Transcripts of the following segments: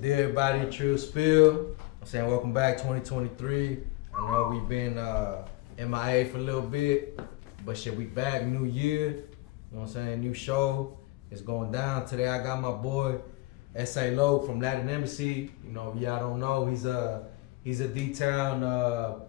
good day, everybody? Trill Spill. I'm saying welcome back, 2023. I know we've been MIA for a little bit, but shit, we back, new year. You know what I'm saying? New show. It's going down. Today I got my boy Ese Loc from Latin Embassy. You know, if y'all don't know, he's a D-Town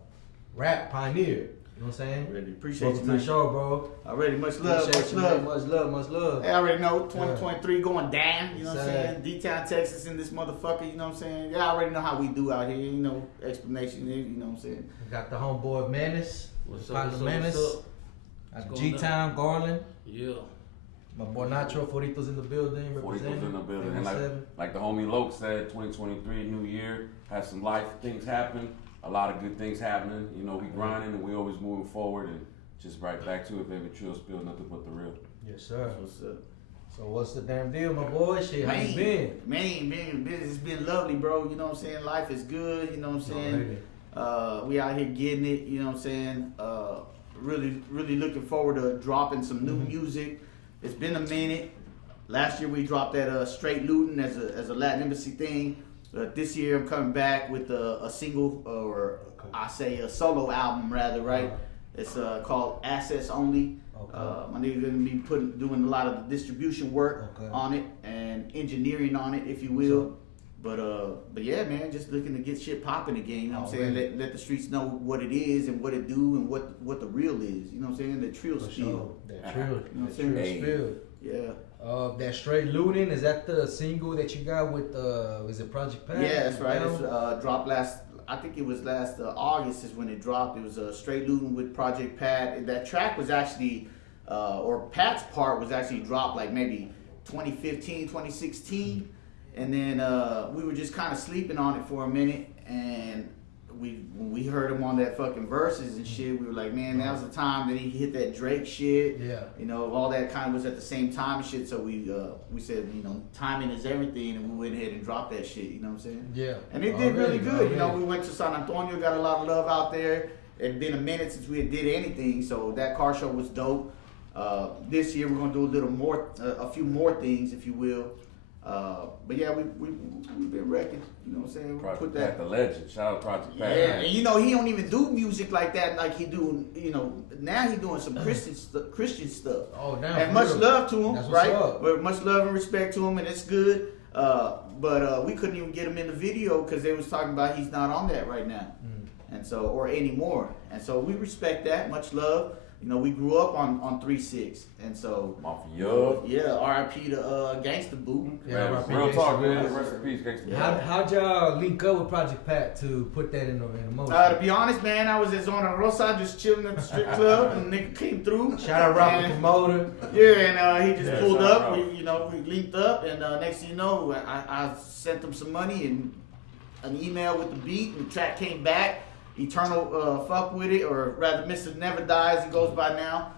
rap pioneer. You know what I'm saying? Really appreciate Welcome you, to man. the show, bro. Already much love, Appreciate much you, love. man. Much love, much love. Hey, I already know 2023 going down, you know what I'm Sad. saying? D-Town, Texas in this motherfucker, you know what I'm saying? Yeah, I already know how we do out here, you know, explanation, you know what I'm saying? We got the homeboy Menace. What's Partner up, Menace. what's up? Got G-Town, Garland. Yeah. My boy Nacho, Forito's in the building. Forito's in the building. And 87. like the homie Loc said, 2023, new year, have some life things happen, a lot of good things happening. You know, we grinding and we always moving forward and just right back to it, baby. Trill Spill, nothing but the real. Yes, sir. What's up? So what's the damn deal, my boy? Shit, how you been? Man, business has been lovely, bro, you know what I'm saying? Life is good, you know what I'm saying? We out here getting it, you know what I'm saying? Really looking forward to dropping some new music. It's been a minute. Last year we dropped that Straight Lootin' as a Latin Embassy thing. This year I'm coming back with a single, or I say a solo album rather, right? It's called Assets Only. My nigga gonna be doing a lot of the distribution work on it and engineering on it, if you will. But yeah, man, just looking to get shit popping again. You know what I'm saying? Really? Let the streets know what it is and what it do and what the real is. You know what I'm saying? The Trill Spill. Sure. That Trill, You know what I'm that saying? Trill Spill. Yeah. That Straight Lootin', is that the single that you got with is it Project Pat? Yeah, that's right. It's dropped I think it was last August is when it dropped. It was Straight Lootin' with Project Pat. And that track was actually, or Pat's part was actually dropped like maybe 2015, 2016. And then we were just kind of sleeping on it for a minute. And when we heard him on that fucking verses and shit, we were like, man, that was the time that he hit that Drake shit. Yeah. You know, all that kind of was at the same time and shit. So we said, you know, timing is everything, and we went ahead and dropped that shit. You know what I'm saying? Yeah. And it did really good. You know, we went to San Antonio, got a lot of love out there. It had been a minute since we had did anything, so that car show was dope. This year we're gonna do a little more, a few more things, if you will. But yeah, we've been wrecking. You know what I'm saying? Project Pat, the legend. Shout out Project Pat. Yeah, and you know he don't even do music like that, like he do. You know, now he doing some Christian stuff. Oh, damn. And much love to him, That's what's right? up. But much love and respect to him, and it's good. But we couldn't even get him in the video because they was talking about he's not on that right now, and so or anymore. And so we respect that. Much love. You know, we grew up on 3-6, and so Mafia. R.I.P. to Gangsta Boo. Yeah, Man, real talk, man. Rest in peace, gangsta. Yeah. How'd y'all link up with Project Pat to put that in the motion? To be honest, man, I was at Zona Rosa just chilling at the strip club, and nigga came through. Shout out Rock Promoter. Yeah, and he just pulled shout up. out. We linked up, and next thing you know, I sent him some money and an email with the beat, and the track came back. Eternal fuck with it, or rather, Mr. Never Dies, he goes by now.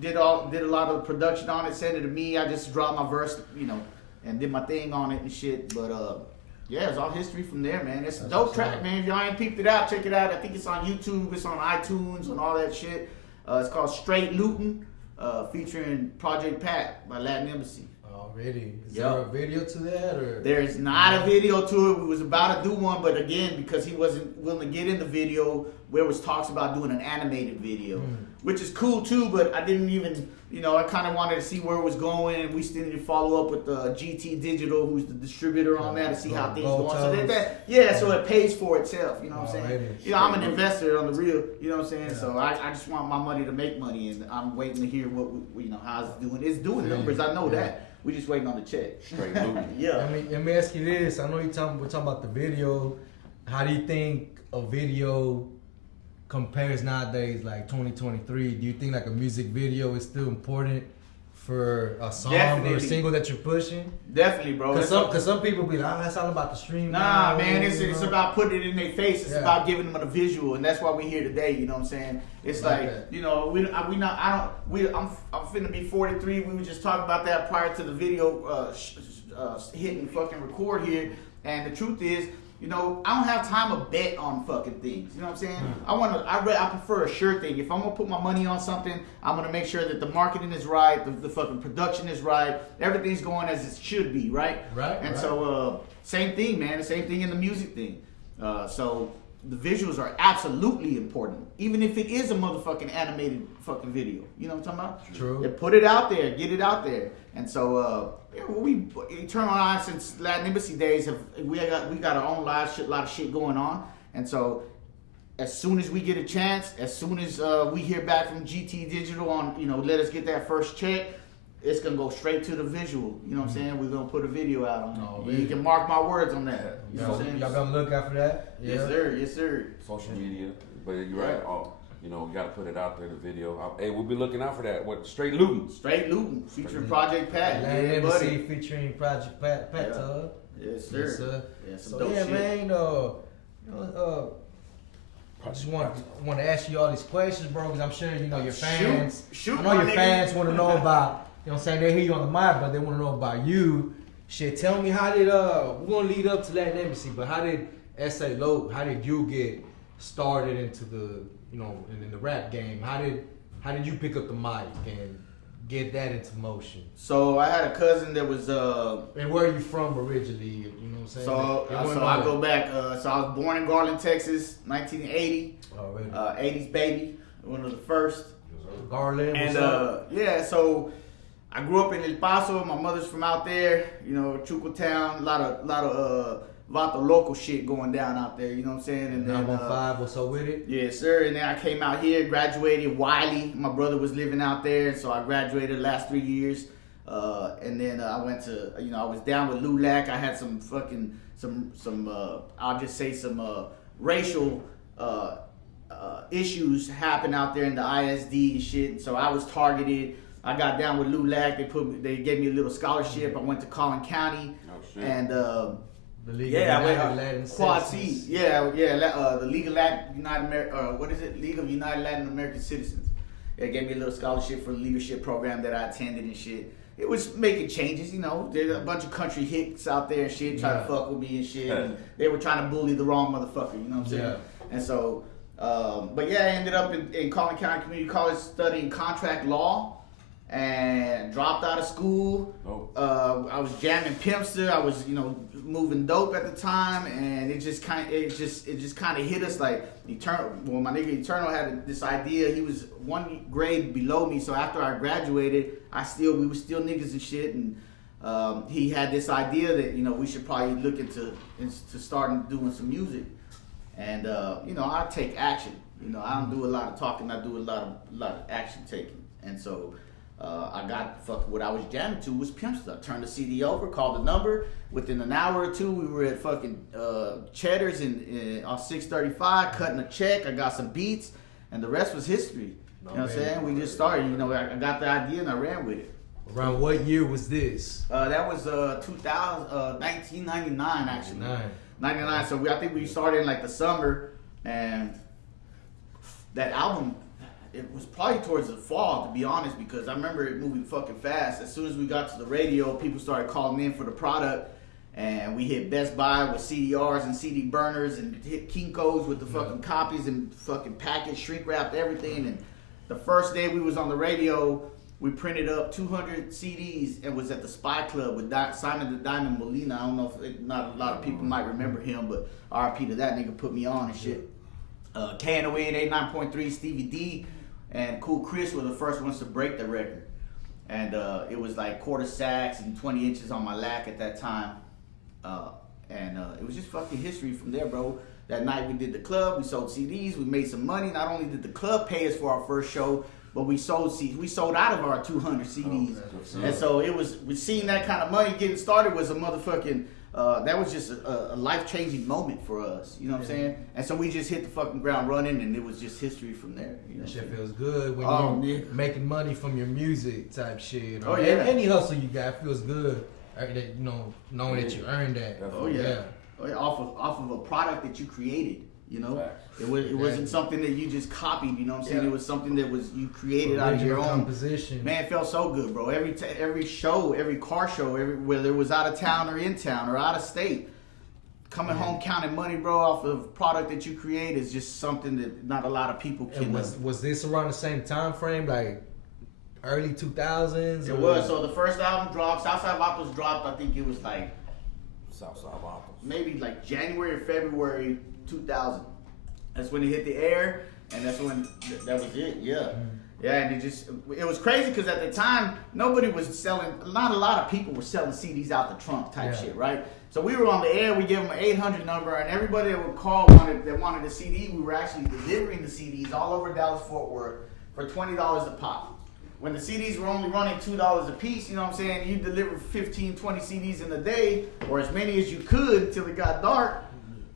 Did a lot of production on it, sent it to me. I just dropped my verse, you know, and did my thing on it and shit. But yeah, it's all history from there, man. It's a dope track, man. If y'all ain't peeped it out, check it out. I think it's on YouTube, it's on iTunes, and all that shit. It's called Straight Lootin', featuring Project Pat by Latin Embassy. Already. Is there a video to that, or? There's not a video to it. We was about to do one, but again, because he wasn't willing to get in the video, where was talks about doing an animated video, which is cool too, but I didn't even, you know, I kind of wanted to see where it was going, and we still need to follow up with GT Digital, who's the distributor on that, to see how things going. So so it pays for itself, you know what I'm saying? You know, I'm an investor on the real, you know what I'm saying? Yeah. So I just want my money to make money, and I'm waiting to hear what, you know, how it's doing. It's doing numbers, I know that. We just waiting on the check. Straight looting. Yeah. Let me ask you this. I know we're talking about the video. How do you think a video compares nowadays, like 2023? Do you think like a music video is still important for a song or a single that you're pushing? Definitely, bro. Because some people be like, it's all about the stream. Nah, man, it's about putting it in their face. It's about giving them a visual, and that's why we're here today. You know what I'm saying? It's like you know, I'm finna be 43. We were just talking about that prior to the video hitting fucking record here. And the truth is, You know, I don't have time to bet on fucking things. You know what I'm saying? I prefer a sure thing. If I'm gonna put my money on something, I'm gonna make sure that the marketing is right, the fucking production is right, everything's going as it should be, right? Right. And so, same thing, man. The same thing in the music thing. So the visuals are absolutely important, even if it is a motherfucking animated fucking video. You know what I'm talking about? True. They put it out there, get it out there, and so we Eternal Live since Latin Embassy days we got our own lot of shit going on, and so as soon as we get a chance, as soon as we hear back from GT Digital on let us get that first check, it's gonna go straight to the visual. You know what I'm saying? We're gonna put a video out on it. Oh, You can mark my words on that. You know what I'm saying? Y'all gonna look out for that? Yes, sir. Yes, sir. Social media, but you're right. We got to put it out there, the video. Hey, we'll be looking out for that. What, Straight Looting? Straight Looting, featuring Project Pat. Latin Yeah, Embassy buddy. featuring Project Pat. Yes, sir. Yes, sir. Yeah, some So dope yeah, shit. man. I just want to ask you all these questions, bro, because I'm sure your fans. Shoot, I know your fans want to know about. You know what I'm saying? They hear you on the mic, but they want to know about you. Shit, tell me how did we're gonna lead up to Latin Embassy, but how did Ese Loc, how did you get started into the in the rap game? How did you pick up the mic and get that into motion? So I had a cousin that was And where are you from originally? You know what I'm saying? So I go back. So I was born in Garland, Texas, 1980. Already. 80s baby, one of the first. Garland. And what's up? so I grew up in El Paso. My mother's from out there, Chuco Town. A lot of Vato local shit going down out there. You know what I'm saying? And then 915. What's up with it? yes, sir. And then I came out here, graduated Wiley. My brother was living out there, and so I graduated the last 3 years. And then I went to, I was down with Lulac. I had some fucking I'll just say some racial issues happen out there in the ISD and shit. So I was targeted. I got down with Lulac. They gave me a little scholarship. I went to Collin County, and The League I of went Latin Quad Citizens. C. The League of Latin United what is it? League of United Latin American Citizens. They gave me a little scholarship for the leadership program that I attended and shit. It was making changes, There's a bunch of country hicks out there and shit trying to fuck with me and shit. And they were trying to bully the wrong motherfucker, you know what I'm saying? Yeah. And so, I ended up in Collin County Community College studying contract law and dropped out of school. I was jamming Pimpsta. I was, moving dope at the time, and it just kind of hit us like Eternal. Well, my nigga Eternal had this idea. He was one grade below me, so after I graduated, we were still niggas and shit, and he had this idea that we should probably look into starting doing some music, and I take action. I don't do a lot of talking. I do a lot of action taking, and so. I got what I was jamming to was Pimpsta. I turned the CD over, called the number. Within an hour or two, we were at fucking Chedda's on 635, cutting a check. I got some beats, and the rest was history. You know what I'm saying? We just started. I got the idea and I ran with it. Around what year was this? That was 1999 actually. 99. So I think we started in like the summer, and that album. It was probably towards the fall, to be honest, because I remember it moving fucking fast. As soon as we got to the radio, people started calling in for the product, and we hit Best Buy with CDRs and CD burners, and hit Kinko's with the fucking copies and fucking packaged, shrink wrapped everything. And the first day we was on the radio, we printed up 200 CDs and was at the Spy Club with Simon the Diamond Molina. I don't know if not a lot of people might remember him, but RIP to that nigga, put me on and shit. KNON 89.3, Stevie D. And Cool Chris were the first ones to break the record. And it was like quarter sax and 20 inches on my lack at that time. And it was just fucking history from there, bro. That night we did the club, we sold CDs, we made some money. Not only did the club pay us for our first show, but we sold out of our 200 CDs. And so we seeing that kind of money getting started was a motherfucking, that was just a life-changing moment for us, you know what I'm saying? And so we just hit the fucking ground running, and it was just history from there. That shit feels good when you're making money from your music type shit. Any hustle you got feels good. Knowing that you earned that. Off of a product that you created. It wasn't something that you just copied. You know what I'm saying? Yeah. It was something that you created out of your own composition. Man, it felt so good, bro. Every show, every car show, whether it was out of town or in town or out of state, coming home counting money, bro, off of product that you create is just something that not a lot of people can. And was this around the same time frame, like early 2000s? It was. So the first album dropped, Southside Vatos dropped, I think it was like Southside Vatos. maybe like January or February 2000. That's when it hit the air, and that's when that was it. Yeah. Yeah, and it was crazy because at the time, nobody was selling, not a lot of people were selling CDs out the trunk type shit, right? So we were on the air, we gave them an 800 number, and everybody that would call that wanted a CD, we were actually delivering the CDs all over Dallas-Fort Worth for $20 a pop. When the CDs were only running $2 a piece, you know what I'm saying, you delivered 15, 20 CDs in a day, or as many as you could till it got dark.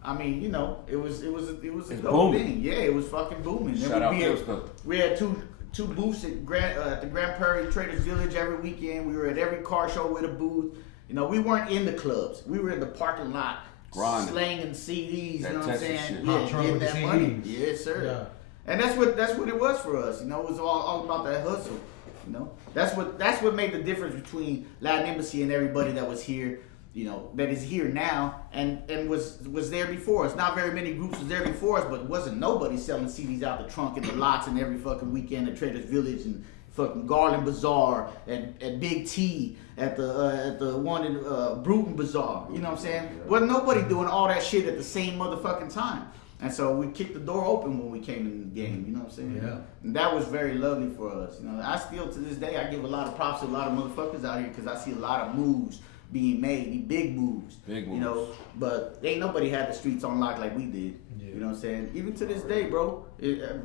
I mean, you know, it was a dope thing. Yeah, it was fucking booming. Shout out Pimpsta. We had two booths at the Grand Prairie Traders Village every weekend. We were at every car show with a booth. You know, we weren't in the clubs. We were in the parking lot, grinding, slanging CDs. That you know what I'm saying? shit. Yeah, getting that money. CDs. Yes, sir. Yeah. And that's what it was for us. You know, it was all about that hustle. You know, that's what made the difference between Latin Embassy and everybody that was here. You know, that is here now and was there before us. Not very many groups was there before us, but wasn't nobody selling CDs out the trunk in the lots and every fucking weekend at Traders Village and fucking Garland Bazaar at Big T at the one in Bruton Bazaar. You know what I'm saying? Wasn't nobody doing all that shit at the same motherfucking time. And so we kicked the door open when we came in the game. You know what I'm saying? Yeah. And that was very lovely for us. You know, I still to this day I give a lot of props to a lot of motherfuckers out here because I see a lot of moves being made, big moves. Big moves. You know, but ain't nobody had the streets on lock like we did. Yeah. You know what I'm saying? Even to this day, bro,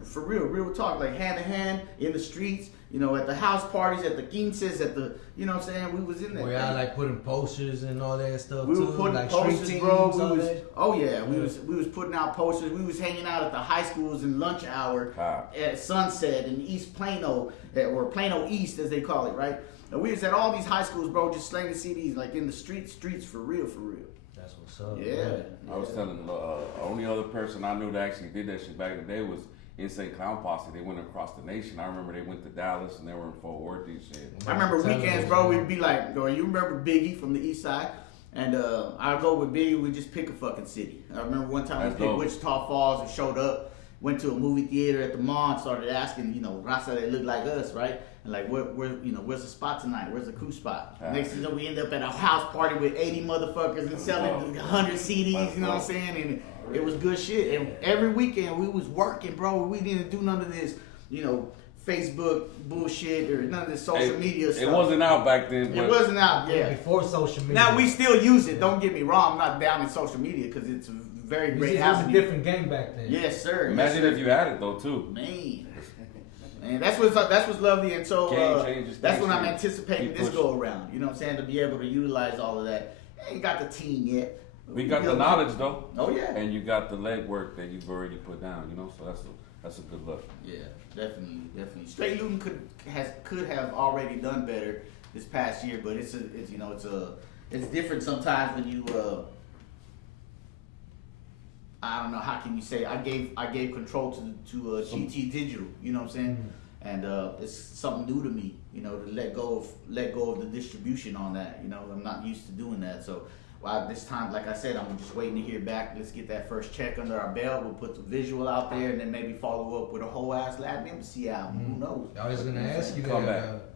for real talk, like hand to hand in the streets, you know, at the house parties, at the quinces, at the, you know what I'm saying? We was in there. Where I like putting posters and all that stuff we too. were putting like posters, street bro. teams, all that. Oh yeah, we was putting out posters. We was hanging out at the high schools in lunch hour at Sunset in East Plano, or Plano East as they call it, right? And we was at all these high schools, bro, just slanging CDs like in the streets for real. That's what's up. Yeah. I was telling the only other person I knew that actually did that shit back in the day was Insane Clown Posse. They went across the nation. I remember they went to Dallas and they were in Fort Worth and shit. I remember weekends, bro, we'd be like, you remember Biggie from the East Side? And I'd go with Biggie, we'd just pick a fucking city. I remember one time we picked Wichita Falls and showed up, went to a movie theater at the mall and started asking, you know, Rasa that looked like us, right? And like, where's the spot tonight? Where's the cool spot? Next thing you know, we end up at a house party with 80 motherfuckers and selling 100 CDs, you know what I'm saying? And it was good shit. And every weekend we was working, bro. We didn't do none of this, you know, Facebook bullshit or none of this social media stuff. It wasn't out back then. It wasn't out, yeah. Before social media. Now we still use it. Don't get me wrong. I'm not down in social media because it's a very great avenue. It was a different game back then. Yes, sir. Imagine if you had it though too. Man, that's what's lovely, and so that's what I'm Keep anticipating this go around. You know what I'm saying? To be able to utilize all of that. Ain't got the team yet. We got the knowledge though. Oh yeah. And you got the legwork that you've already put down. You know, so that's a good look. Yeah, definitely. Straight Luton could have already done better this past year, but it's different sometimes when you. I don't know, how can you say, I gave control to GT Digital, you know what I'm saying? And it's something new to me, you know, to let go of the distribution on that. You know, I'm not used to doing that. So this time, like I said, I'm just waiting to hear back. Let's get that first check under our belt. We'll put the visual out there and then maybe follow up with a whole ass Latin Embassy album. Who knows? I was gonna ask you Come that.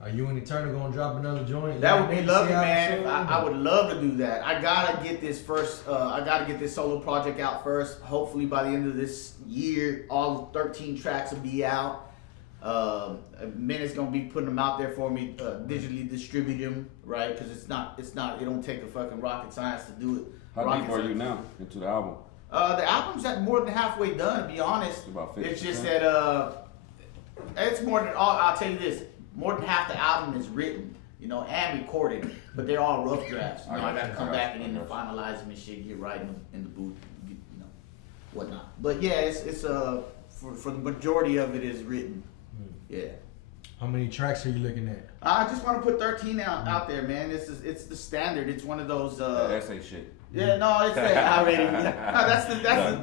Are you and Eternal gonna drop another joint? That would be lovely, man. I would love to do that. I gotta get this first. I gotta get this solo project out first. Hopefully by the end of this year, all 13 tracks will be out. Minut's gonna be putting them out there for me, digitally distribute them, right? Because it's not. It don't take a fucking rocket science to do it. How deep are you now into the album? The album's at more than halfway done. To be honest, About 50%. It's just that it's more than all. I'll tell you this. More than half the album is written, you know, and recorded, but they're all rough drafts. You know, I gotta come back and then finalize them and shit, get right in the booth, you know, whatnot. But yeah, it's for the majority of it is written. Yeah. How many tracks are you looking at? I just want to put 13 out there, man. It's the standard. It's one of those. Essay shit. Yeah, no, it's already. No,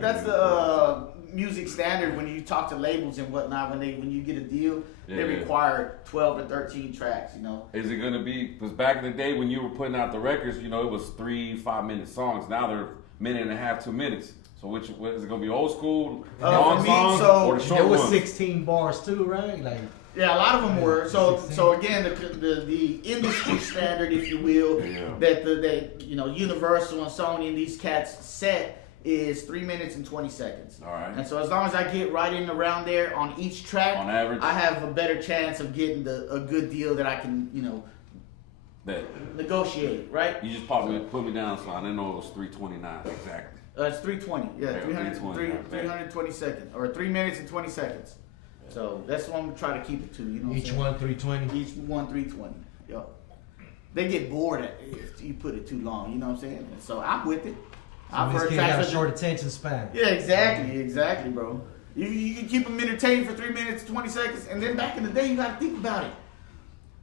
that's the music standard when you talk to labels and whatnot. When you get a deal, they require 12 to 13 tracks. You know. Is it gonna be? Because back in the day when you were putting out the records, you know, it was 3 5-minute songs. Now they're minute and a half, 2 minutes. So what is it gonna be? Old school, For long me, songs, so or the short There was ones? 16 bars too, right? Like yeah, a lot of them were. So 16. again, the industry standard, if you will, that Universal and Sony and these cats set is 3 minutes and 20 seconds. All right. And so as long as I get right in around there on each track, On average, I have a better chance of getting a good deal that I can, negotiate, right? You just put me down, so I didn't know it was 3:29 exactly. It's 320. Yeah, Yeah, 320 seconds, or 3 minutes and 20 seconds. So that's what I'm gonna try to keep it to. You know, what I'm each saying? one 320. Each one 320. Yep. They get bored if you put it too long. You know what I'm saying? And so I'm with it. I've This heard kid got tracks a short attention span. Yeah, exactly, bro. You can keep them entertained for 3 minutes, 20 seconds, and then back in the day, you gotta think about it.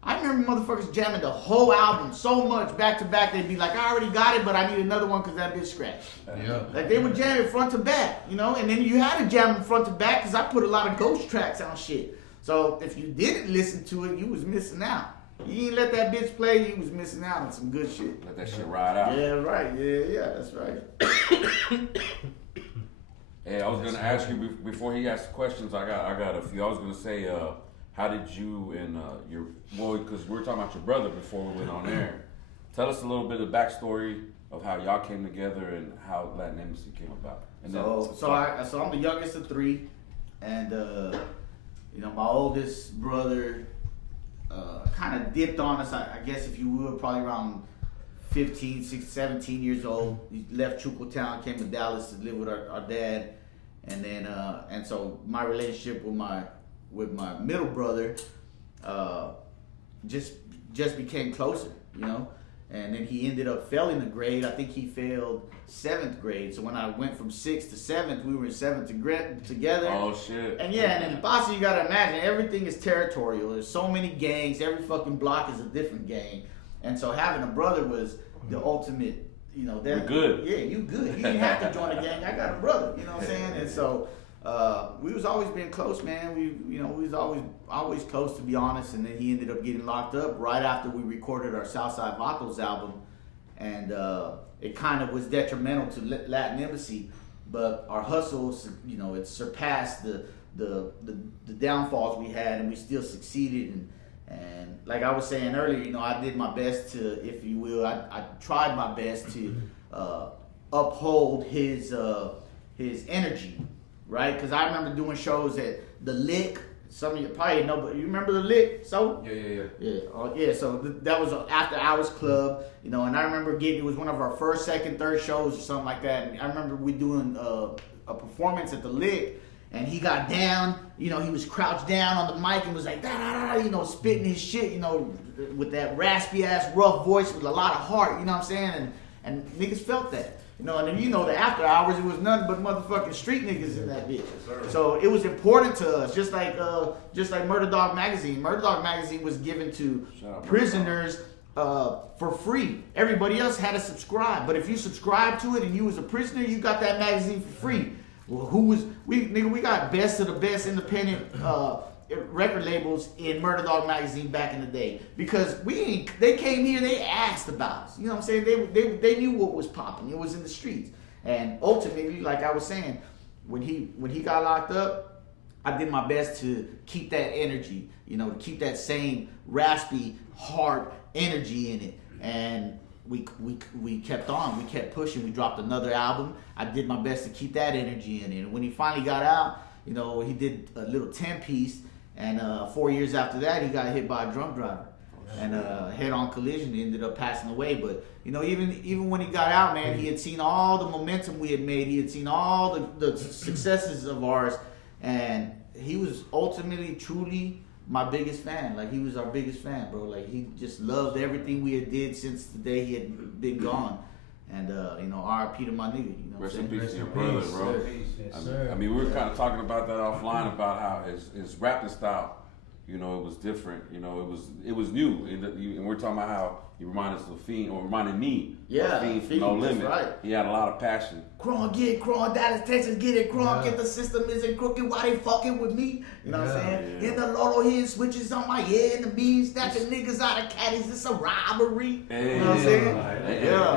I remember motherfuckers jamming the whole album so much back to back, they'd be like, I already got it, but I need another one because that bitch scratched. Yeah. Like they would jam it front to back, and then you had to jam it front to back because I put a lot of ghost tracks on shit. So if you didn't listen to it, you was missing out. You ain't let that bitch play, you was missing out on some good shit. Let that shit ride out. Yeah, right. Yeah, that's right. Hey, I was gonna ask you before he asked questions. I got a few. I was gonna say, how did you and because we were talking about your brother before we went on air. Tell us a little bit of the backstory of how y'all came together and how Latin Embassy came about. And So I'm the youngest of three, and my oldest brother kind of dipped on us. I guess if you will, probably around 15, 16, 17 years old. He left Chucotown, came to Dallas to live with our dad, and then and so my relationship with my middle brother just became closer, And then he ended up failing a grade. I think he failed 7th grade. So when I went from 6th to 7th, we were in 7th together. Oh shit. And yeah, and in Bossy, you gotta imagine everything is territorial. There's so many gangs. Every fucking block is a different gang. And so having a brother was the ultimate. We're good. Yeah, you good. You didn't have to join a gang. I got a brother. You know what I'm saying? And so we was always being close, man. We was always close, to be honest. And then he ended up getting locked up right after we recorded our Southside Vatos album, and it kind of was detrimental to Latin Embassy. But our hustles, it surpassed the downfalls we had, and we still succeeded. And like I was saying earlier, I did my best to, if you will, I tried my best to uphold his energy, right? Because I remember doing shows at the Lick. Some of you probably know, but you remember the Lick? So yeah. So that was an after hours club, and I remember it was one of our first, second, third shows or something like that. And I remember we doing a performance at the Lick. And he got down, he was crouched down on the mic and was like, spitting his shit, with that raspy ass rough voice with a lot of heart, you know what I'm saying? And niggas felt that, and then the after hours, it was nothing but motherfucking street niggas in that bitch. So it was important to us, just like Murder Dog Magazine. Murder Dog Magazine was given to prisoners for free. Everybody else had to subscribe, but if you subscribed to it and you was a prisoner, you got that magazine for free. Well, we got best of the best independent record labels in Murder Dog Magazine back in the day, because they came here, they asked about us. You know what I'm saying? They knew what was popping. It was in the streets. And ultimately, like I was saying, when he got locked up, I did my best to keep that energy, to keep that same raspy, hard energy in it. And we kept on. We kept pushing. We dropped another album. I did my best to keep that energy in it. And when he finally got out, he did a little 10-piece. And 4 years after that, he got hit by a drunk driver. And head-on collision. He ended up passing away. But, even when he got out, man, he had seen all the momentum we had made. He had seen all the successes of ours. And he was ultimately, truly my biggest fan. Like, he was our biggest fan, bro. Like, he just loved everything we had did since the day he had been gone. And R.I.P. to my nigga. Rest in peace to your brother, bro. Yes, I mean, we were kind of talking about that offline, about how his rapping style, you know, it was different. You know, it was new, and we're talking about how he reminded us of Fiend, or reminded me of Fiend from No Limit. Right. He had a lot of passion. Crawl, get it, crawl, Dallas, Texas, get it, crawl, get the system isn't crooked, why they fucking with me? You know what I'm saying? Yeah. In the Lotto hitting switches on my head, and the bees snatching niggas out of caddies, it's a robbery. Hey, you know what I'm saying?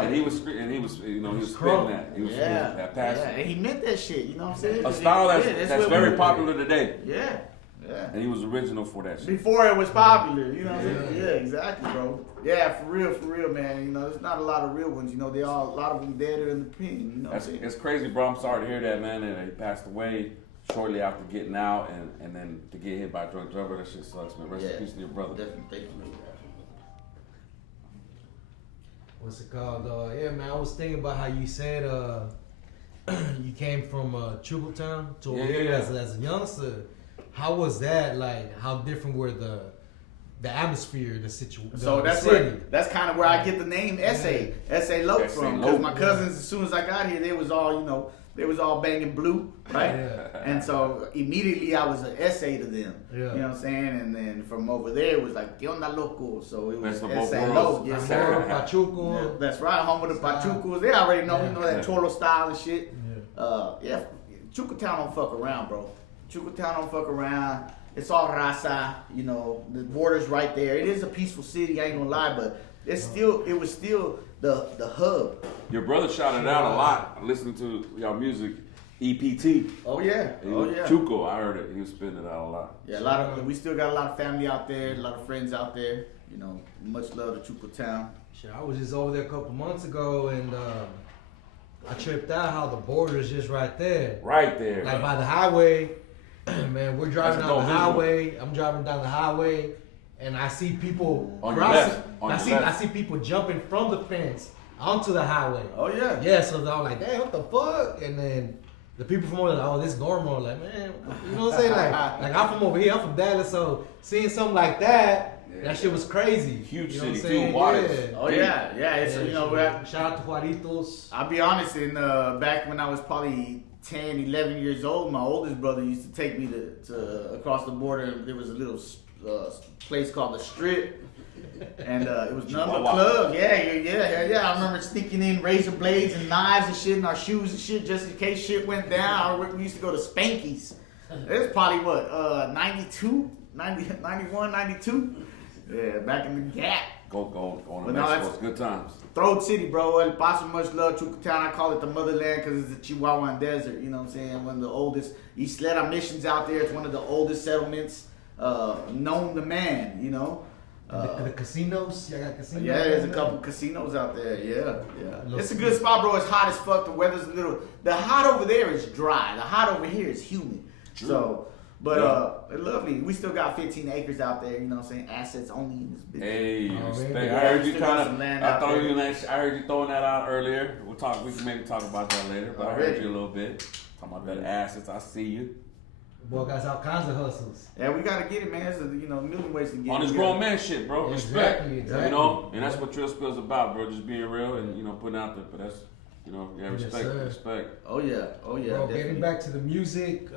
And he was spitting that. He was that passion. Yeah, and he meant that shit, you know what I'm saying? A style that's very popular today. Yeah. Yeah. And he was original for that shit. Before it was popular, you know what I'm saying? Yeah, exactly, bro. Yeah, for real, man. You know, there's not a lot of real ones. You know, a lot of them dead in the pen. You know what I'm saying? It's crazy, bro. I'm sorry to hear that, man. And he passed away shortly after getting out, and then to get hit by a drunk driver, that shit sucks, man. Rest in peace to your brother. Definitely, thank you. What's it called? Yeah, man. I was thinking about how you said you came from Chugotown to over here as a youngster. How was that? Like, how different were the atmosphere, the situation? So that's kind of where I get the name Ese Loc from. Because my cousins, as soon as I got here, they was all banging blue, right? And so immediately I was an Ese to them. You know what I'm saying? And then from over there it was like ¿Qué onda loco? So it was Ese Loc. Yes, sir. Pachuco. That's right, home of the Pachucos. They already know, you know that Cholo style and shit. Chugotown don't fuck around, bro. Chugotown don't fuck around. It's all raza, you know. The border's right there. It is a peaceful city, I ain't gonna lie, but it was still the hub. Your brother shouted out a lot listening to y'all music, EPT. Oh yeah. Chuco, I heard it. He was spitting it out a lot. Yeah, we still got a lot of family out there, a lot of friends out there. You know, much love to Chugotown. Shit, I was just over there a couple months ago, and I tripped out how the border is just right there. Right there. Like by the highway. Man, we're driving down the highway. I'm driving down the highway, and I see people crossing. I see people jumping from the fence onto the highway. Oh yeah. Yeah, so they're all like, "Damn, what the fuck?" And then the people from over there, "Oh, this is normal." Like, man, you know what I'm saying? Like I'm from over here. I'm from Dallas, so seeing something like that, that shit was crazy. Huge you know city, too. Waters. Yeah. Oh yeah. It's you know, shout out to Juaritos. I'll be honest. Back when I was probably 10, 11 years old, my oldest brother used to take me to across the border. There was a little place called the Strip, and it was number club. Yeah. I remember sneaking in razor blades and knives and shit in our shoes and shit just in case shit went down. We used to go to Spanky's. It was probably what 92, 91, 92. Yeah, back in the Gap. Go on to Mexico. It's good times. Throat City, bro. El Paso, much love. Chugotown, I call it the motherland because it's the Chihuahuan Desert. You know what I'm saying? One of the oldest. Isleta Mission's out there. It's one of the oldest settlements known to man, you know. The casinos? You got casinos? Yeah, there's a couple casinos out there. Yeah. It's a good spot, bro. It's hot as fuck. The weather's a little... The hot over there is dry. The hot over here is humid. True. So... But lovely. We still got 15 acres out there. You know what I'm saying? Assets only in this bitch. Hey, respect. I heard you I heard you throwing that out earlier. We can maybe talk about that later. But I heard you a little bit. Talking about that assets. I see you. Boy, got all kinds of hustles. Yeah, we gotta get it, man. There's a million ways to get it. On this grown man shit, bro. Exactly. Respect. You know, and that's what Trill Spill's about, bro. Just being real and putting out there. But that's respect. Oh yeah. Bro, getting back to the music.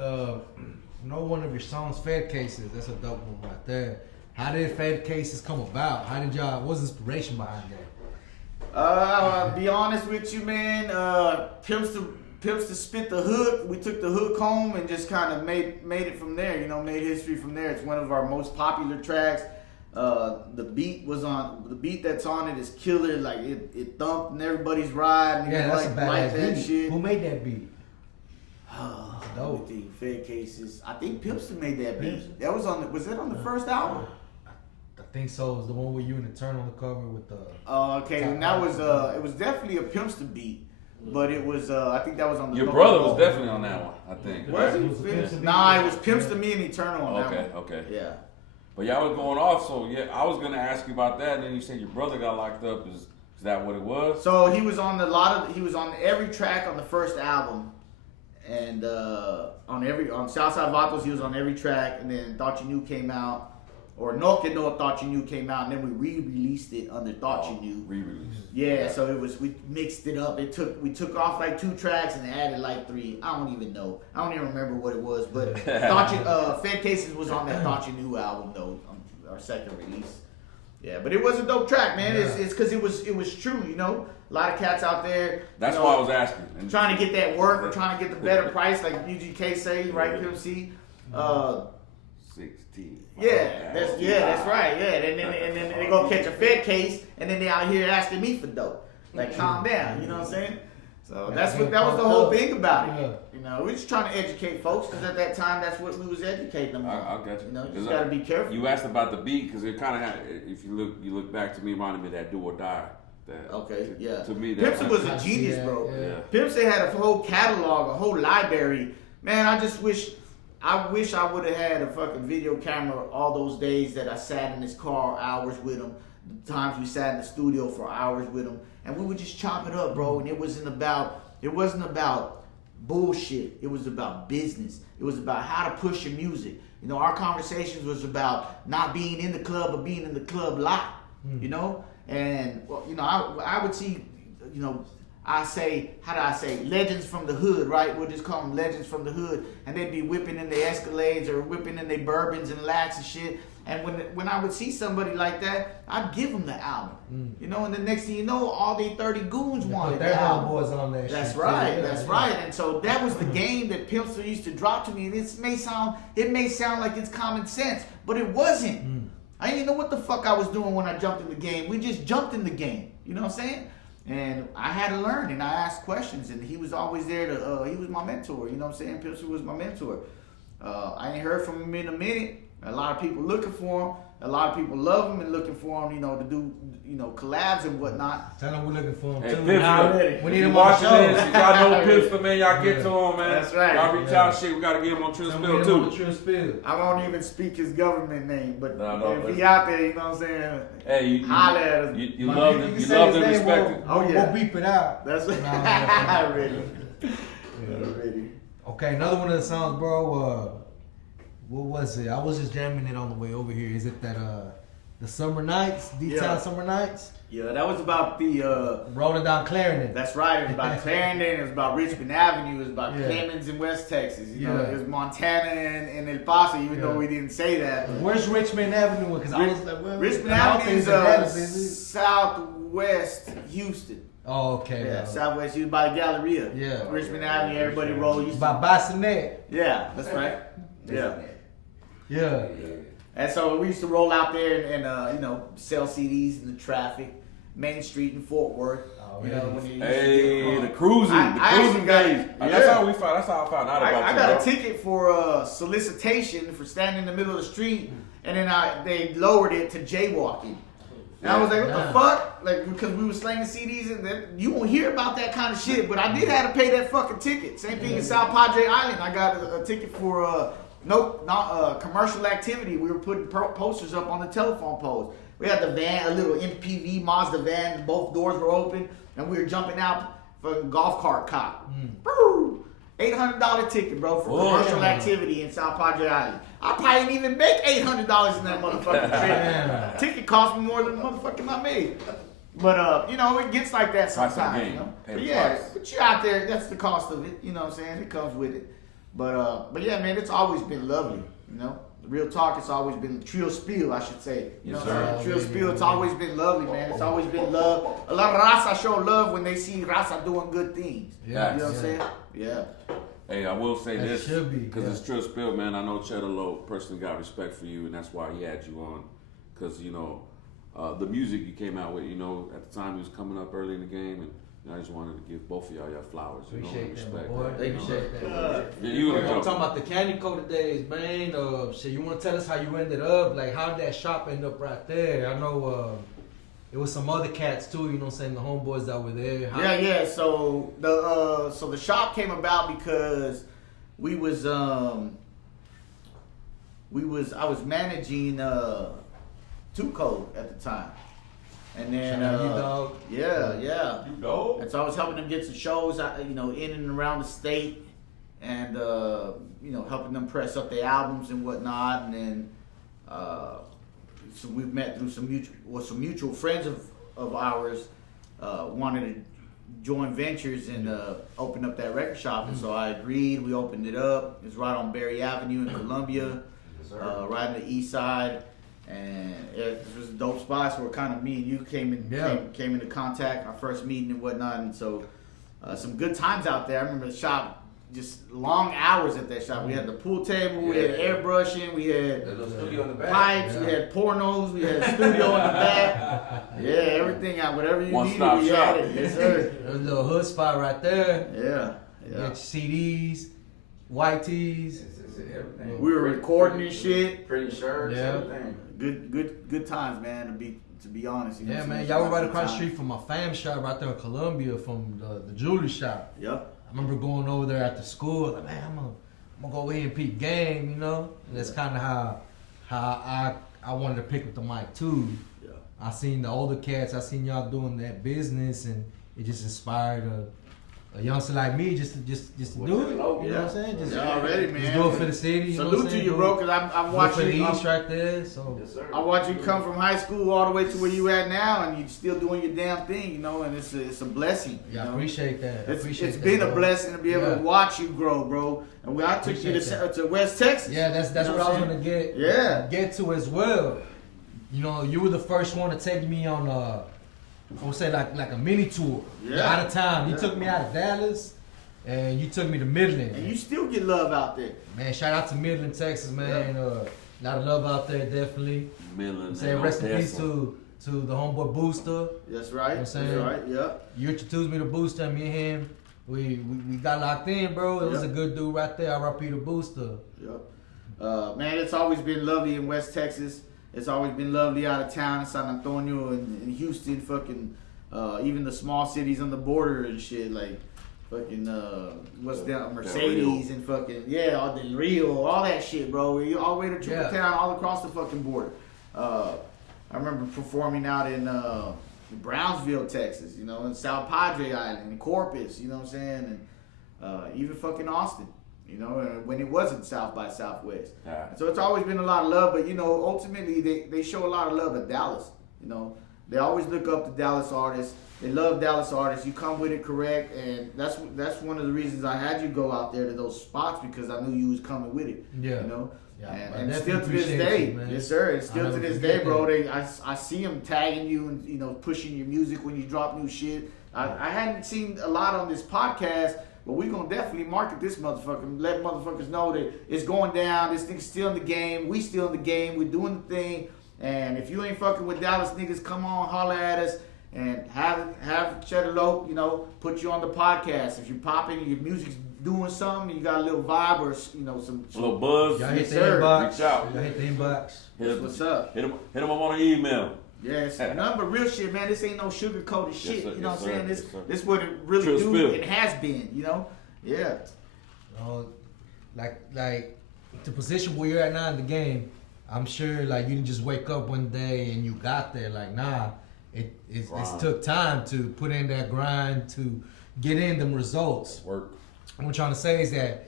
One of your songs, Fed Cases, that's a dope one right there. How did Fed Cases come about? What was the inspiration behind that? I'll be honest with you, man. Pimpsta spit the hook. We took the hook home and just kind of made it from there. Made history from there. It's one of our most popular tracks. The beat that's on it is killer. Like it thumped and everybody's riding. Yeah, that's a badass beat. Shit. Who made that beat? Dope. Fed Cases. I think Pimpsta made that beat. That was that on the first album? I think so. It was the one where you and the turn on the cover with the. Okay, and that was it was definitely a Pimpsta beat, but it was I think that was on the. Your brother was definitely on that one, I think. Was he? Nah, it was Pimpsta, me and Eternal on that one. Okay. Yeah. But y'all was going off, so yeah, I was gonna ask you about that, and then you said your brother got locked up. Is that what it was? So he was on every track on the first album. And on Southside Vatos, he was on every track, and then Thought You Knew came out, or No Que No Thought You Knew came out, and then we re-released it under Thought You Knew. Re-release. Yeah, so we mixed it up. We took off like 2 tracks and added like 3. I don't even know. I don't even remember what it was, but Fed Cases was on that Thought You Knew album though, our second release. Yeah, but it was a dope track, man. Yeah. It's because it was true, you know. A lot of cats out there. That's why I was asking. And trying to get that work or trying to get the better price, like O.G Ese, right? Pimp C. 16. Yeah, that's right. Yeah, and then they go catch a Fed case, and then they out here asking me for dope. Like, calm down, you know what I'm saying? So that was the whole thing about it. You know, we just trying to educate folks because at that time that's what we was educating them on. I got you. You know, you just gotta be careful. You asked about the beat because it kind of had. If you look back to me, reminded me of that Do or Die. To me, Pimpsta was a genius, bro. Yeah. Pimpsta had a whole catalog, a whole library. Man, I wish I would have had a fucking video camera all those days that I sat in his car hours with him. The times we sat in the studio for hours with him, and we would just chop it up, bro. And it wasn't about bullshit. It was about business. It was about how to push your music. You know, our conversations was about not being in the club but being in the club lot. You know. And, well, you know, I would see, you know, legends from the hood, right? We'll just call them legends from the hood. And they'd be whipping in their Escalades or whipping in their Bourbons and Lacs and shit. And when I would see somebody like that, I'd give them the album. You know, and the next thing you know, all they 30 goons wanted the album. Boys on that That's shit. right, that's right. And so that was the game that Pimpsta used to drop to me. And it may sound like it's common sense, but it wasn't. I didn't know what the fuck I was doing when I jumped in the game. We just jumped in the game. You know what I'm saying? And I had to learn, and I asked questions, and he was always there to, he was my mentor. You know what I'm saying? Pimpsta was my mentor. I ain't heard from him in a minute. A lot of people looking for him. A lot of people love him and looking for him, you know, to do, you know, collabs and whatnot. Tell him we're looking for him hey, too. Pimpsta, We need him on watching the show. this. Y'all know Pimpsta, man. Y'all get to him, man. That's right. Y'all reach out, shit. We gotta get him on Trill Spill too. Trill Spill. I won't even speak his government name, but No, if he out there, you know what I'm saying? Hey, holla at us. you love and respect it. Oh yeah. We'll beep it out. That's ready. Ready. Okay, another one of the songs, bro. What was it? I was just jamming it on the way over here. Is it that the Summer Nights, D-Town Summer Nights? Yeah, that was about the rolling down Clarendon. That's right. It was about Clarendon. It was about Richmond Avenue. It was about Clemens in West Texas. You know, it was Montana and El Paso. Even though we didn't say that. Where's Richmond Avenue? Because I was like, well, Richmond Avenue is southwest Houston. Oh, okay. Yeah, southwest Houston by the Galleria. Yeah. Richmond Avenue. Everybody roll. By Bassinet. Yeah, that's right. Yeah. And so we used to roll out there and you know, sell CDs in the traffic, Main Street in Fort Worth. You know, when the cruising days. That's how I found out about I got a ticket for solicitation for standing in the middle of the street, and then they lowered it to jaywalking. And I was like, what the fuck? Like, because we were slanging CDs, and you won't hear about that kind of shit. But I did have to pay that fucking ticket. Same thing in South Padre Island. I got a ticket for not commercial activity. We were putting posters up on the telephone poles. We had the van, a little MPV Mazda van. Both doors were open, and we were jumping out for a golf cart cop. $800 ticket, bro, for commercial activity in South Padre Island. I probably didn't even make $800 in that motherfucking trip. Ticket cost me more than the motherfucking I made. But you know, it gets like that sometimes. You know? But but you out there, that's the cost of it. You know what I'm saying? It comes with it. But yeah, man, it's always been lovely. You know, the real talk. It's always been Trill Spill, I should say. You know, Trill Spill. It's always been lovely, man. It's always been love. A lot of raza show love when they see raza doing good things. Yeah, you know what I'm saying? Yeah. Hey, I will say this because yeah. it's Trill Spill, man. I know Chedda Loc personally got respect for you, and that's why he had you on. Because you know, the music you came out with, you know, at the time he was coming up early in the game, and I just wanted to give both of y'all your flowers. Appreciate respect that, boy. Appreciate that. Yeah, you I'm talking about the candy coated days, man. Shit, you want to tell us how you ended up? Like, how did that shop end up right there? I know it was some other cats too. You know what I'm saying? The homeboys that were there. Yeah. So the shop came about because I was managing Two Code at the time. And then, yeah. You know? And so I was helping them get some shows, you know, in and around the state, and you know, helping them press up their albums and whatnot. And then we've met through some mutual friends of ours wanted to join ventures and open up that record shop, and so I agreed. We opened it up. It's right on Berry Avenue in Columbia, right on the east side, and it was a dope spot. So kind of me and you came into contact, our first meeting and whatnot, and so some good times out there. I remember the shop. Just long hours at that shop. We had the pool table, we had airbrushing, we had studio in the back. pipes, we had pornos, we had studio in the back. Yeah, everything out, whatever you needed, we had it. Yes, sir. There's a little hood spot right there. Yeah. You get your CDs, white tees. Everything. We were recording and shit. Pretty shirts, everything. Good times, man. To be honest. You know, Man, y'all were right across the street from my fam shop right there in Columbia, from the jewelry shop. Yep. I remember going over there after school, like, man, I'm gonna go in and peep game, you know? And that's kind of how I wanted to pick up the mic too. Yeah. I seen the older cats, I seen y'all doing that business, and it just inspired a youngster like me just to do it. You know what I'm saying? Just, already, man. Just do it for the city. Salute to you, bro, because I'm watching the East right there. So I watch you come from high school all the way to where you at now, and you're still doing your damn thing, you know. And it's a blessing. Yeah, you I know? appreciate that. It's been a blessing to be able to watch you grow, bro. And when I took you to West Texas. Yeah, that's what I was gonna get to as well. You know, you were the first one to take me on I would say like a mini tour. Out of town. You took me out of Dallas, and you took me to Midland. And you still get love out there. Man, shout out to Midland, Texas, man. A lot of love out there, definitely. Midland. I'm saying rest in peace to the homeboy Booster. That's right. You know what I'm saying? That's right. Yep. You introduced me to Booster, and me and him, we got locked in, bro. It was a good dude right there. R.I.P. to Booster. Yep. Man, it's always been lovely in West Texas. It's always been lovely out of town in San Antonio and Houston, fucking, even the small cities on the border and shit, like fucking, what's that, Mercedes and fucking, all Del Rio, all that shit, bro. You all the way to Triple Town, all across the fucking border. I remember performing out in Brownsville, Texas, you know, in South Padre Island, in Corpus, you know what I'm saying, and even fucking Austin. You know, when it wasn't South by Southwest. Yeah. So it's always been a lot of love, but, you know, ultimately they show a lot of love at Dallas. You know, they always look up to Dallas artists. They love Dallas artists. You come with it correct, and that's one of the reasons I had you go out there to those spots, because I knew you was coming with it. Yeah. You know? Yeah, and still to this day, you, yes sir, and still to this day, bro, I see them tagging you and, you know, pushing your music when you drop new shit. I hadn't seen a lot on this podcast, but we gonna definitely market this motherfucker, let motherfuckers know that it's going down. This nigga's still in the game. We still in the game. We doing the thing. And if you ain't fucking with Dallas niggas, come on, holler at us and have Ese Loc, you know, put you on the podcast. If you're popping, your music's doing something, you got a little vibe or, you know, some little buzz. Y'all hit Yes, the sir. inbox. Reach out. Y'all hit the inbox. That's what's up. Hit him up on the email. Yeah, it's nothing but real shit, man. This ain't no sugar coated shit. sir. You know Yes, what I'm saying? sir. Yes, sir. This what it really Trill do. Spill. It has been, you know? Yeah. Like the position where you're at now in the game, I'm sure like you didn't just wake up one day and you got there. Like, nah, it's took time to put in that grind to get in them results. Work. What I'm trying to say is that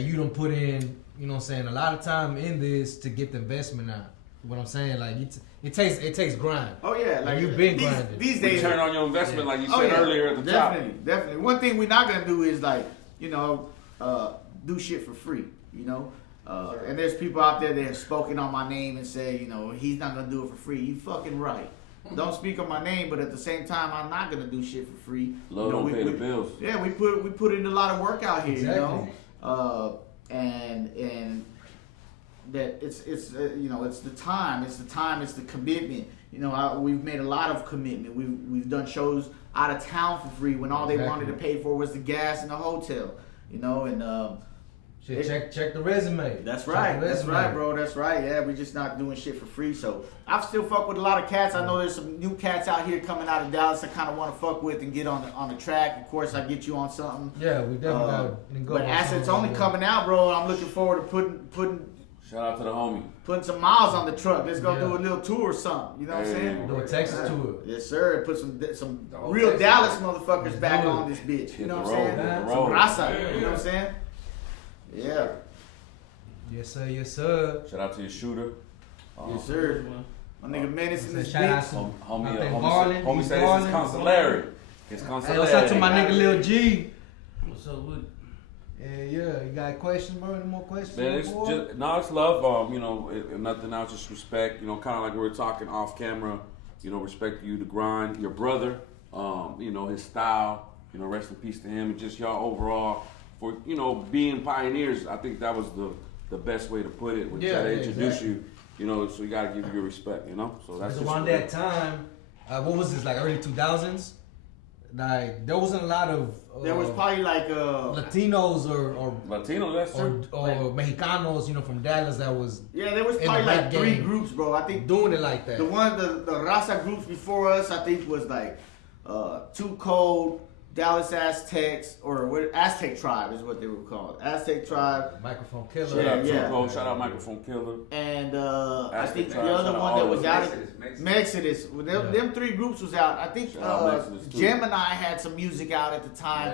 you don't put in, you know what I'm saying, a lot of time in this to get the investment out. What I'm saying, like it takes grind. Oh yeah, like you've been grinding. These days. Return on your investment, like you said earlier at the Definitely. One thing we're not gonna do is like, you know, do shit for free. You know, and there's people out there that have spoken on my name and say, you know, he's not gonna do it for free. You fucking right. Don't speak on my name, but at the same time, I'm not gonna do shit for free. Love you know, don't pay the bills. Yeah, we put in a lot of work out here. Exactly. You know, and that it's you know, it's the time, it's the commitment. You know, we've made a lot of commitment. We've done shows out of town for free when all they wanted to pay for was the gas and the hotel. You know, and check the resume. That's right. That's right, bro. That's right. Yeah, we're just not doing shit for free. So I still fuck with a lot of cats. I know there's some new cats out here coming out of Dallas I kind of want to fuck with and get on the track. Of course, I get you on something. Yeah, we definitely got. But Assets only coming out, bro. I'm looking forward to putting. Shout out to the homie. Putting some miles on the truck. Let's go do a little tour or something. You know what I'm saying? Do a Texas tour. Yes, sir. Put some real Texas Dallas motherfuckers back on this bitch. You know what I'm saying? Hit the Some road. raza. You know what I'm saying? Yeah. Yes, sir. Yes, sir. Shout out to your shooter. Yes, sir. My nigga Menace in this Shout out bitch. to Homie said it's his consulary. His consulary. Hey, what's up to my nigga Lil G? What's up with? Yeah, you got questions, bro? Any more questions? Man, it's boy? just it's love. You know, if nothing else, just respect. You know, kind of like we were talking off camera. You know, respect you, the grind, your brother. You know, his style. You know, rest in peace to him, and just y'all overall for being pioneers. I think that was the best way to put it. When Chedda introduced you, you know, so you gotta give you your respect. You know, so that's Because just around that time. What was this, like early 2000s? Like there wasn't a lot of There was probably like Latinos or Latino. That's true. or Mexicanos, from Dallas that was there was in probably the like rap 3 game. groups, bro. I think doing it like that. the Raza groups before us, I think was like Too Cold, Dallas Aztecs, or what Aztec Tribe is what they were called. Aztec Tribe. Microphone Killer. Shout out Yeah. Too Cold. Shout out Microphone Killer. And I Aztec think Tribe, the other shout out one that all was of out them. Mexodus. Them 3 groups was out. I think Shout out Mexodus, too. Gemini had some music out at the time.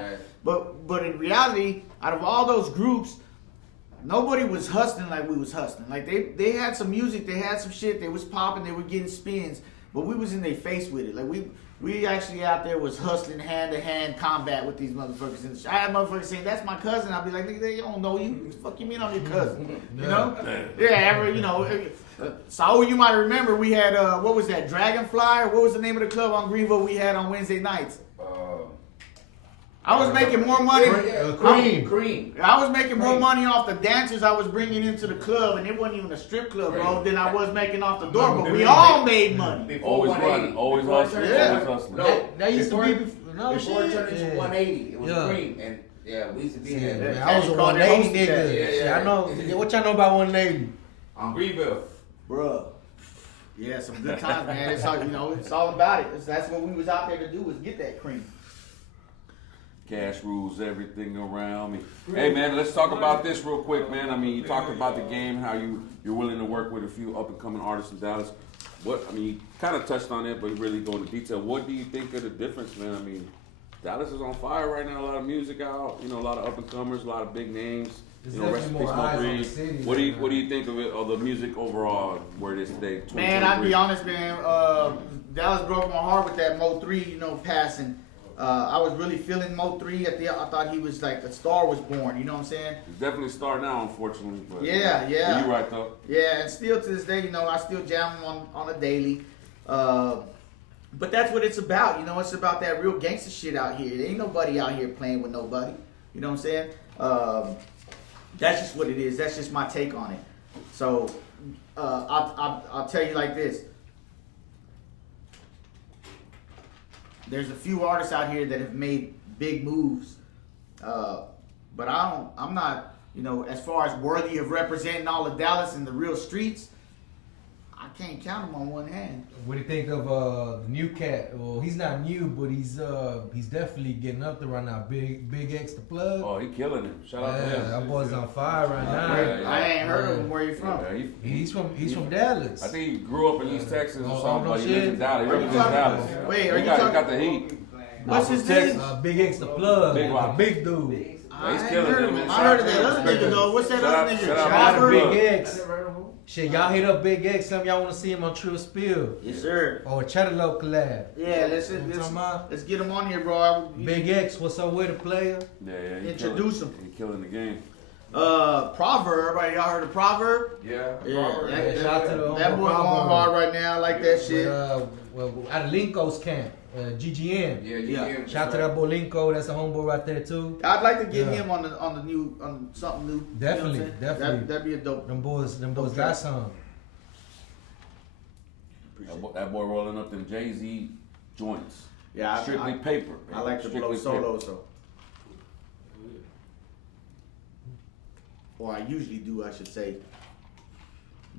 Yeah. But in reality, out of all those groups, nobody was hustling like we was hustling. Like they had some music, they had some shit, they was popping, they were getting spins, but we was in their face with it. Like we actually out there was hustling hand-to-hand combat with these motherfuckers. And I had motherfuckers saying, "That's my cousin." I'd be like, "Nigga, they don't know you. What the fuck you mean I'm your cousin?" You know? Saul, you might remember we had what was that, Dragonfly, or what was the name of the club on Greenville we had on Wednesday nights? I was making more money. Cream. I was making more money off the dancers I was bringing into the club, and it wasn't even a strip club, bro, than I was making off the door. But we all made money. Before Always 180. running, always Before it hustling, turned Yeah. always hustling. No, That used to be before it turned into 180. It was cream, and we used to be in Yeah, there. I was a 180 nigga. Yeah, Shit, yeah. I know. What y'all know about 180? On Greenville. Bruh. Yeah, some good times, man. It's all, it's all about it. That's what we was out there to do, was get that cream. Cash rules everything around me. Hey man, let's talk about this real quick, man. I mean, you talked about the game, how you're willing to work with a few up and coming artists in Dallas. You kind of touched on it, but you really go into detail. What do you think of the difference, man? I mean, Dallas is on fire right now. A lot of music out. A lot of up and comers, a lot of big names. Rest in peace, Mo Three. What do you think of it, of the music overall, where it is today? Man, I'd be honest, man. Dallas broke my heart with that Mo 3, passing. I was really feeling Mo 3 I thought he was like a star was born. You know what I'm saying? He's definitely a star now, unfortunately. But Yeah. You're right though. Yeah, and still to this day, I still jam him on a daily. But that's what it's about. It's about that real gangster shit out here. There ain't nobody out here playing with nobody. You know what I'm saying? That's just what it is. That's just my take on it. So I'll tell you like this. There's a few artists out here that have made big moves, but I'm not, as far as worthy of representing all of Dallas in the real streets, I can't count them on one hand. What do you think of the new cat? Well, he's not new, but he's definitely getting up there right now. Big X the plug. Oh, he killing it. Shout out to him. That boy's on fire right now. I ain't heard of him. Where you from? Yeah, He's from Dallas. I think he grew up in East Texas or Oh, something, no but he shit. lives in Dallas. He Are you represents talking- Dallas. Wait, are he you got, talking- he got the heat. What's his From Texas. name? Big X the plug. Big the one. big dude. I he's ain't killing heard it, of man. him. I heard of that other nigga though. What's that Shout other out- nigga? shout out Shout out to Chopper? Big X. Shit, y'all hit up Big X. Some of y'all want to see him on Trill Spill Yes, sir. or Chedda Loc collab. Yeah, let's get him on here, bro. Big X, what's up with the player? Yeah, he Introduce killing, him. He killing the game. Proverb. Y'all heard of Proverb? Yeah. Yeah, shout out to the that boy Proverb. going hard right now. I like that shit. Out of Linko's camp, GGN. Yeah. Shout out to that boy Linko. That's a homeboy right there too. I'd like to get Yeah. him on something new. Definitely, You know what I'm saying? definitely. That'd be a dope. Them boys got some. That boy rolling up them Jay-Z joints. Yeah, Strictly paper. I like to blow Strictly solos though. Or I usually do, I should say.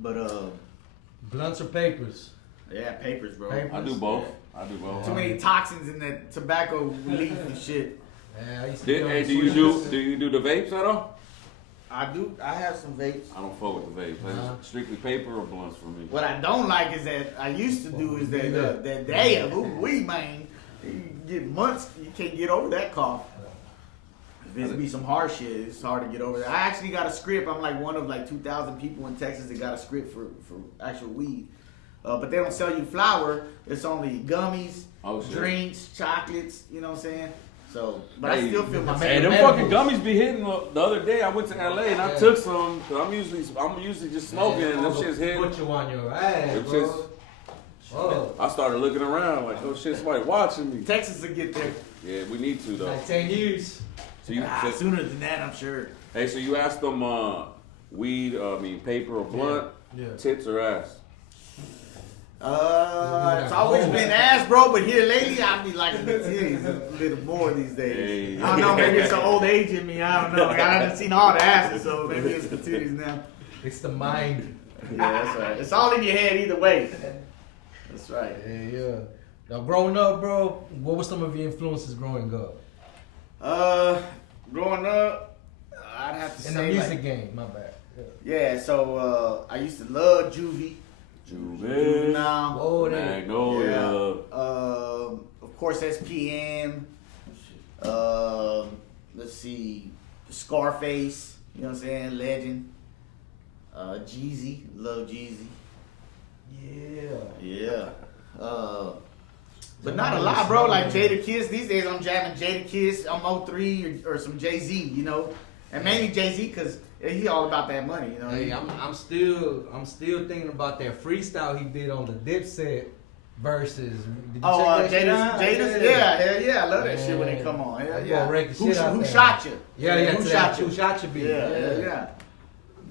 But Blunts or papers? yeah, papers, bro. Papers. I do both. Too many toxins in that tobacco leaf and shit. Yeah, I used to Hey, be on do you Switches. do the vapes at all? I do. I have some vapes. I don't fuck with the vapes. Nah. It's strictly paper or blunts for me. What I don't like is that I used to do is that damn, ooh-wee, man. You get months, you can't get over that cough. If it's be some hard shit, it's hard to get over that. I actually got a script. I'm like one of like 2,000 people in Texas that got a script for actual weed. But they don't sell you flour. It's only gummies, Oh, shit. drinks, chocolates. You know what I'm saying? So, but I Hey, still feel myself. Hey, them fucking gummies be hitting. The other day I went to LA and I took some. Cause I'm usually just smoking and them shit's hitting. Put you on your ass, Them bro. shits- Whoa. I started looking around like, oh shit, somebody watching me. Texas will get there. Yeah, we need to though. Like 10 years. So you, Sooner than that, I'm sure. hey, so you asked them, weed, paper or blunt, Yeah. tits or ass? It's always been ass, bro, but here lately I be liking the titties a little more these days. Hey. I don't know, maybe it's an old age in me. I don't know. I haven't seen all the asses, so maybe it's the titties now. It's the mind. Yeah, that's right. It's all in your head either way. That's right. Yeah. Now, growing up, bro, what were some of your influences growing up? Growing up, I'd have to In say the music like, game, my bad. yeah. So I used to love Juvie. Juvenile, Whoa, there. Magnolia. Of course, SPM. Let's see, Scarface. You know what I'm saying? Legend. Jeezy. Love Jeezy. Yeah. But not a lot, bro. Like Jada Kiss. These days I'm jamming Jada Kiss. I'm O3 or some Jay-Z, you know. And mainly Jay-Z because he all about that money, you know. Hey, I'm still thinking about that freestyle he did on the Dipset versus. Did you check that shit out? Jada's, yeah, hell yeah, I love that shit when they come on. Hell I'm yeah. gonna wreck the shit out Who there. shot you? Yeah, Who shot you? Who shot you? Beat? Yeah.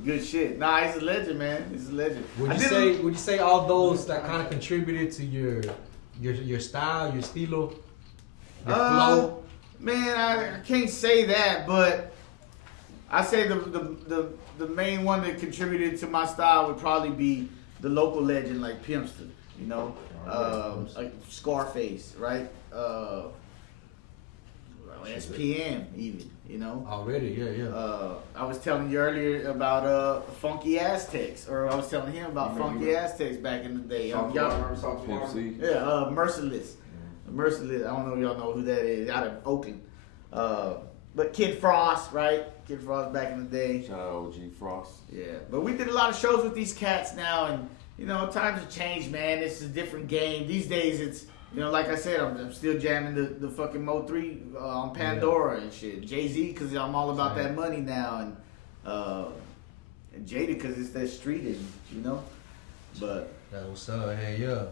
Good shit. Nah, he's a legend, man. He's a legend. Would you say all those that kind of contributed to your style, your stilo, your flow? Man, I can't say that, but I say the main one that contributed to my style would probably be the local legend like Pimpsta, you know, like Scarface, right? SPM even, you know. Already, yeah. I was telling you earlier about Funky Aztecs, or I was telling him about Funky Aztecs back in the day. Pimp C. Yeah, Merciless. Merciless. I don't know if y'all know who that is. Out of Oakland. But Kid Frost, right? Kid Frost back in the day. Shout out OG Frost. Yeah, but we did a lot of shows with these cats now, and you know, times have changed, man. This is a different game. These days, it's, you know, like I said, I'm still jamming the fucking Mo 3 on Pandora and shit. Jay-Z, because I'm all about that money now, and Jada, because it's that street, you know. But That's what's up. Hey, yeah.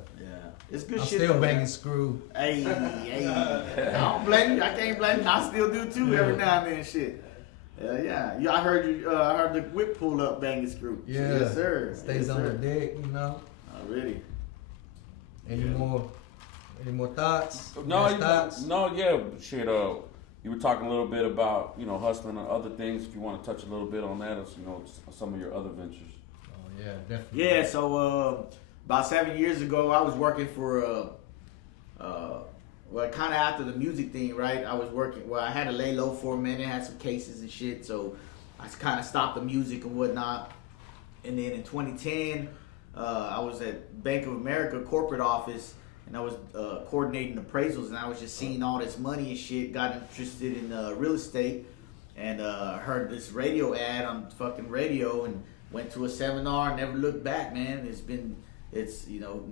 It's good I'm shit. still though, banging man. screw. Hey. I don't blame you. I can't blame you. I still do too every now and then. Shit. Yeah. I heard you. I heard the whip pull up banging screw. Yeah. Yes, sir. Stays Yes, on sir. the deck, you know. Already. Any more thoughts? No, Last thoughts? shit. You were talking a little bit about, you know, hustling and other things. If you want to touch a little bit on that, or, you know, some of your other ventures. Oh yeah, definitely. Yeah. So about 7 years ago, I was working for well, kind of after the music thing, right? I was working. Well, I had to lay low for a minute, had some cases and shit, so I kind of stopped the music and whatnot. And then in 2010, I was at Bank of America corporate office, and I was coordinating appraisals, and I was just seeing all this money and shit. Got interested in real estate, and heard this radio ad on fucking radio, and went to a seminar. Never looked back, man. It's you know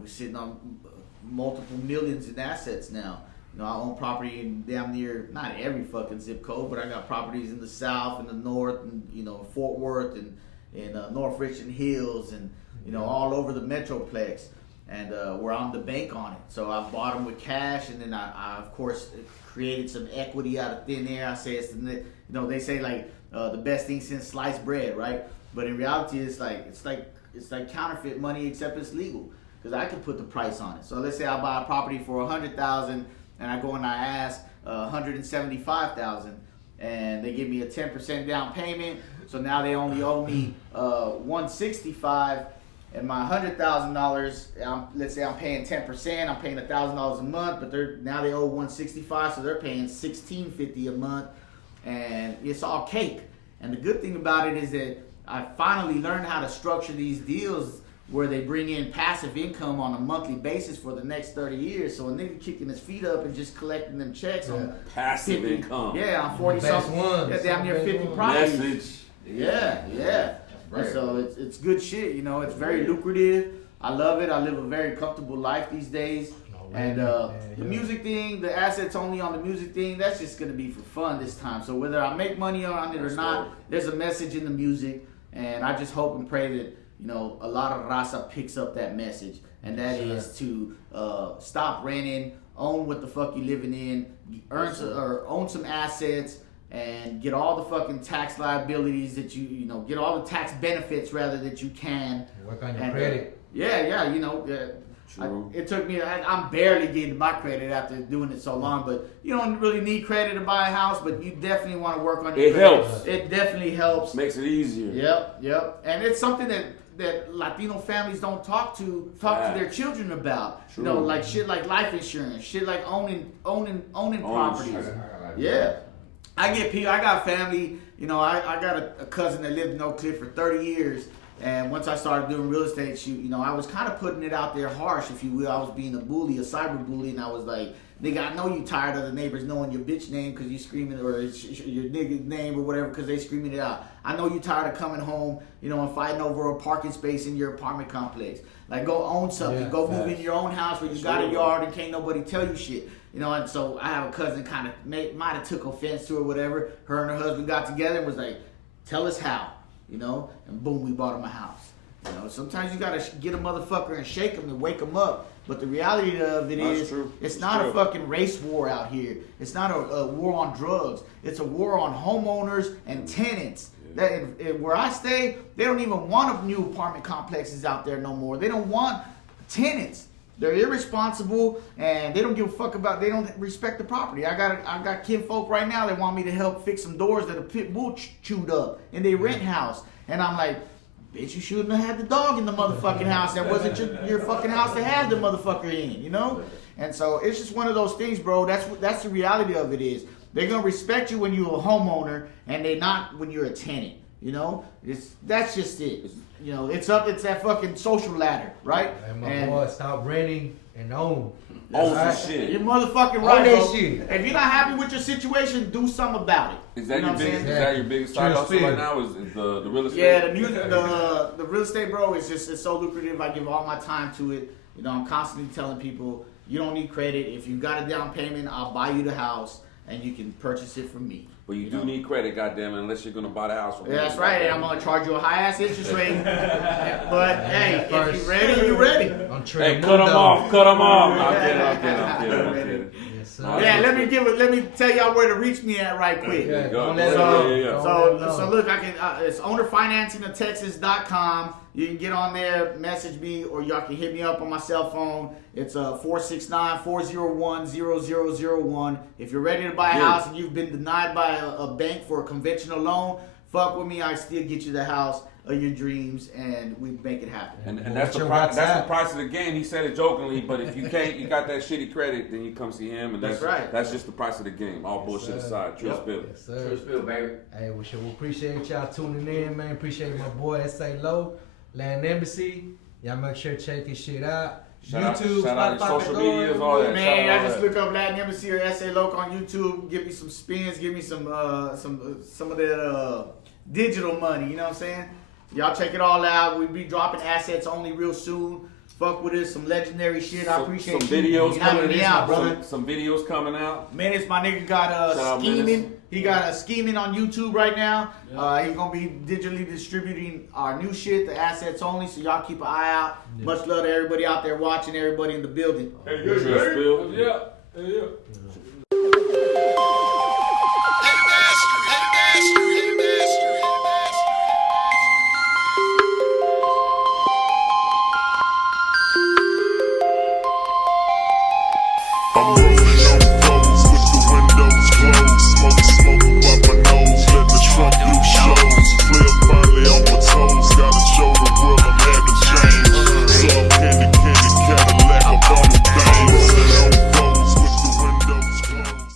we're sitting on multiple millions in assets now. You know, I own property in damn near, not every fucking zip code, but I got properties in the south and the north, and you know, Fort Worth and in North Richland Hills, and you know, all over the Metroplex. And we're on the bank on it. So I bought them with cash, and then I of course created some equity out of thin air. I say it's the, you know, they say like the best thing since sliced bread, right? But in reality, it's like counterfeit money, except it's legal. Because I can put the price on it. So let's say I buy a property for $100,000, and I go and I ask $175,000, and they give me a 10% down payment. So now they only owe me $165,000, and my $100,000. Let's say I'm paying 10%. I'm paying $1,000 a month, but now they owe $165,000, so they're paying $1,650 a month, and it's all cake. And the good thing about it is that I finally learned how to structure these deals where they bring in passive income on a monthly basis for the next 30 years. So a nigga kicking his feet up and just collecting them checks on passive 50, income. Yeah, on 40 something. Yeah, damn near 50 properties. Message. Yeah. And so it's good shit, you know. It's very lucrative. I love it. I live a very comfortable life these days. And the music thing, the assets only on the music thing, that's just gonna be for fun this time. So whether I make money on it or not, there's a message in the music, and I just hope and pray that a lot of raza picks up that message, and that is to stop renting, own what the fuck you living in, own some assets, and get all the fucking tax liabilities that get all the tax benefits rather that you can. Work on your credit. It took me. I'm barely getting my credit after doing it so long, but you don't really need credit to buy a house, but you definitely want to work on your credit. Helps. It definitely helps. Makes it easier. Yep. And it's something that Latino families don't talk to their children about. True. Like shit like life insurance, shit like owning properties. Yeah. I got family, I got a cousin that lived in Oak Cliff for 30 years. And once I started doing real estate, I was kind of putting it out there harsh, if you will. I was being a bully, a cyber bully, and I was like, nigga, I know you tired of the neighbors knowing your bitch name because you screaming, or your nigga's name or whatever because they screaming it out. I know you tired of coming home, and fighting over a parking space in your apartment complex. Like, go own something. Go move in your own house where you got a yard and can't nobody tell you shit. And so I have a cousin kind of might have took offense to it or whatever. Her and her husband got together and was like, tell us how. And boom, we bought him a house. Sometimes you gotta get a motherfucker and shake him and wake him up. But the reality of it is, it's not a fucking race war out here. It's not a war on drugs. It's a war on homeowners and tenants. Where I stay, they don't even want new apartment complexes out there no more. They don't want tenants. They're irresponsible and they don't give a fuck about. They don't respect the property. I got kinfolk right now that want me to help fix some doors that a pit bull chewed up in their rent house, and I'm like, bitch, you shouldn't have had the dog in the motherfucking house. That wasn't your fucking house to have the motherfucker in, And so it's just one of those things, bro. That's the reality of it is they're gonna respect you when you're a homeowner and they're not when you're a tenant. That's just it. It's that fucking social ladder, right? And boy, stop renting and own. Own some shit. You're motherfucking right, bro. If you're not happy with your situation, do something about it. Is that your biggest side hustle right now? Is the real estate? Yeah, the music, the real estate, bro. It's so lucrative. I give all my time to it. I'm constantly telling people, you don't need credit. If you got a down payment, I'll buy you the house and you can purchase it from me. But you do need credit, goddamn it, unless you're gonna buy the house from me. That's right, and I'm gonna charge you a high ass interest rate. But hey, if you ready, you ready. Hey, cut them off. I'm kidding. Yes, sir. Let me tell y'all where to reach me at right quick. So look, I can. It's ownerfinancingoftexas.com. You can get on there, message me, or y'all can hit me up on my cell phone. It's 469-401-0001. If you're ready to buy a house and you've been denied by a bank for a conventional loan, fuck with me. I still get you the house of your dreams, and we make it happen. And that's the price of the game. He said it jokingly, but if you got that shitty credit, then you come see him, and that's right. That's just the price of the game. All bullshit aside. Trill Spill. Yes, sir. Trill Spill, baby. Hey, we appreciate y'all tuning in, man. Appreciate my boy Ese Loc, Land Embassy. Y'all make sure to check his shit out. YouTube, shout out Spotify, social medias, all that. Man, I just look up Latin Embassy or Ese Loc on YouTube. Give me some spins. Give me some of that digital money. You know what I'm saying? Y'all check it all out. We'll be dropping assets only real soon. Fuck with us, some legendary shit. I appreciate some videos coming out, brother. Some videos coming out. Man, it's my nigga got scheming. He got a scheming on YouTube right now. He's gonna be digitally distributing our new shit, the assets only. So y'all keep an eye out. Yeah. Much love to everybody out there watching, everybody in the building. Hey, Trill Spill. Yeah.